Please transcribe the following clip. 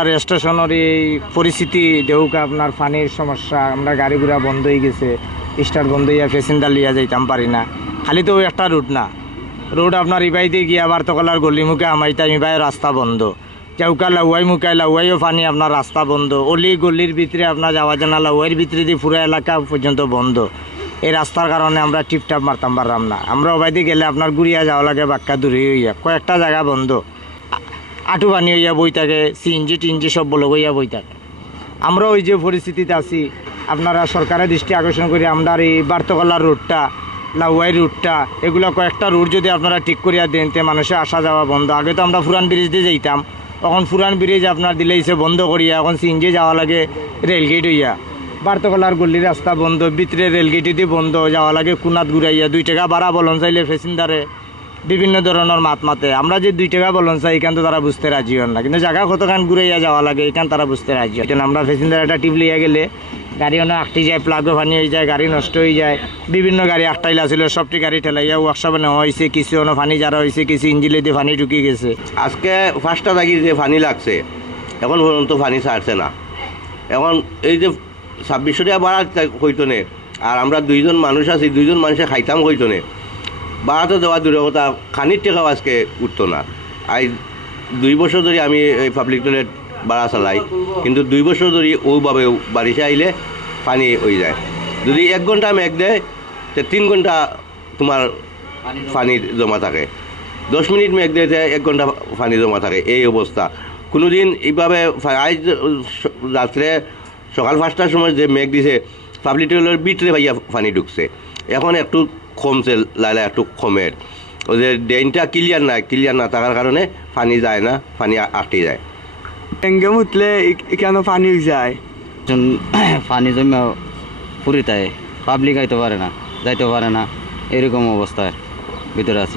আর স্টেশনের এই পরিস্থিতি দেউকা আপনার পানির সমস্যা, আমরা গাড়ি ঘোড়া বন্ধ হয়ে গেছে, স্টার্ট বন্ধ হইয়া প্যাসেঞ্জার লিয়া যাইতাম পারি না। খালি তো একটা রুট না, রোড আপনার ইবাইতে গিয়ে আবার তকলার গলি মুখে আমাইতাম ইবাই রাস্তা বন্ধ, চৌকা লাউয়াই মুখাই লাউয়াইও পানি আপনার রাস্তা বন্ধ, অলি গলির ভিতরে আপনার যাওয়া জানা লাউয়াইয়ের ভিতরে দিয়ে পুরো এলাকা পর্যন্ত বন্ধ। এই রাস্তার কারণে আমরা টিপটাপ মারতাম পারলাম না। আমরা ওবাইতে গেলে আপনার গুড়িয়া যাওয়া লাগে বাক্কা দূরে হইয়া, কয়েকটা জায়গা বন্ধ, আঁটু পানি হইয়া বই থাকে, সিএনজি টিএনজি সব বলক হইয়া বই থাকে। আমরা ওই যে পরিস্থিতিতে আছি, আপনারা সরকারের দৃষ্টি আকর্ষণ করি আমরা এই বার্তকলার রুটটা, লাউয়াই রুটটা, এগুলো কয়েকটা রুট যদি আপনারা ঠিক করিয়া দেন তে মানুষের আসা যাওয়া বন্ধ। আগে তো আমরা পুরান ব্রিজ দিয়ে যাইতাম, এখন পুরান ব্রিজ আপনার দিলেইছে বন্ধ করিয়া এখন সিএনজি যাওয়া লাগে রেলগেট হইয়া। বার্তকলার গল্লির রাস্তা বন্ধ, ভিতরে রেলগেটে দিয়ে বন্ধ, যাওয়া লাগে কুনাত ঘুরাইয়া। 2 টাকা ভাড়া বলন চাইলে প্যাসেঞ্জারে বিভিন্ন ধরনের মাত মাতে। আমরা যে 2 টাকা বলন চাই এখান তো তারা বুঝতে রাজি হন না, কিন্তু জায়গা কতখান ঘুরাইয়া যাওয়া লাগে এখান তারা বুঝতে রাজি হয়। আমরা প্যাসেঞ্জার একটা টিপ লিয়া গেলে গাড়ি অনেক আটটি যায়, প্লাগও পানি হয়ে যায়, গাড়ি নষ্ট হয়ে যায়। বিভিন্ন গাড়ি আটটাইলা ছিল, সবটি গাড়ি ঠেলাইয়া ওয়ার্কশপে নেওয়া হয়েছে, কিছু অন্য পানি যারা হয়েছে, কিছু ইঞ্জিলে দিয়ে পানি ঢুকে গেছে। আজকে 5টা থাকি যে পানি লাগছে, এখন পর্যন্ত পানি ছাড়ছে না। এখন এই যে 2600 টাকা ভাড়া হইতো নে, আর আমরা 2জন মানুষ আছি, 2জন মানুষে খাইতাম হইতো নে, ভাড়া তো দেওয়া দূরের কথা, খানির টাকাও আজকে উঠতো না। আজ 2 বছর ধরে আমি এই পাবলিক টয়লেট ভাড়া চালাই, কিন্তু 2 বছর ধরে ওভাবে বারিশে আইলে পানি হয়ে যায়। যদি 1 ঘন্টা মেঘ দেয় তো 3 ঘন্টা তোমার পানি জমা থাকে, 10 মিনিট মেঘ দেয় 1 ঘন্টা পানি জমা থাকে। এই অবস্থা কোনো দিন এইভাবে। আজ রাত্রে সকাল 5টার সময় যে মেঘ দিছে, পাবলিক টয়লেটের ভিতরে ভাইয়া পানি ঢুকছে। এখন একটু কমছে, লাইলা একটু কমের, ওই যে ড্রেনটা ক্লিয়ার না থাকার কারণে পানি যায় না, পানি আটকে যায়। ডেঙ্গে মুতলে কেন পানি যায়, পানি জমে পুরিতায় পাবলিক আইতে পারে না, যাইতে পারে না, এরকম অবস্থায় ভিতরে আছি।